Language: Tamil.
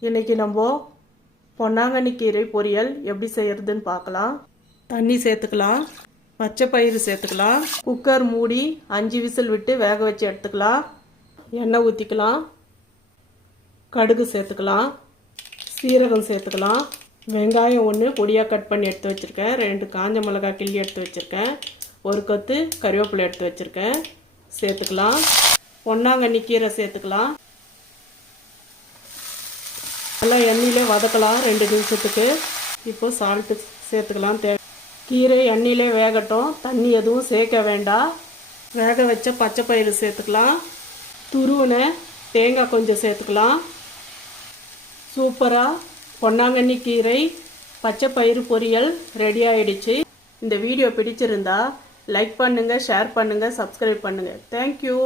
இன்னைக்கு நம்ம பொன்னாங்கண்ணி கீரை பொரியல் எப்படி செய்யறதுன்னு பார்க்கலாம். தண்ணி சேர்த்துக்கலாம். பச்சை பயிறு சேர்த்துக்கலாம். குக்கர் மூடி அஞ்சு விசில் விட்டு வேக வச்சு எடுத்துக்கலாம். எண்ணெய் ஊற்றிக்கலாம் கடுகு சேர்த்துக்கலாம். சீரகம் சேர்த்துக்கலாம். வெங்காயம் ஒன்று பொடியாக கட் பண்ணி எடுத்து வச்சுருக்கேன். ரெண்டு காஞ்ச மிளகாய் கிள்ளி எடுத்து வச்சுருக்கேன். ஒரு கொத்து கருவேப்பிலை எடுத்து வச்சுருக்கேன். சேர்த்துக்கலாம். பொன்னாங்கண்ணி கீரை சேர்த்துக்கலாம். நல்லா எண்ணெயிலே வதக்கலாம் ரெண்டு நிமிஷத்துக்கு. இப்போ சால்ட்டு சேர்த்துக்கலாம். தே கீரை எண்ணெயிலே வேகட்டும். தண்ணி எதுவும் சேர்க்க வேண்டாம். வேக வச்ச பச்சை பயிறு சேர்த்துக்கலாம். துருவின தேங்காய் கொஞ்சம் சேர்த்துக்கலாம். சூப்பராக பொன்னாங்கண்ணி கீரை பச்சை பயிறு பொரியல் ரெடி ஆயிடுச்சு. இந்த வீடியோ பிடிச்சிருந்தா லைக் பண்ணுங்கள் ஷேர் பண்ணுங்கள் சப்ஸ்கிரைப் பண்ணுங்கள் தேங்க்யூ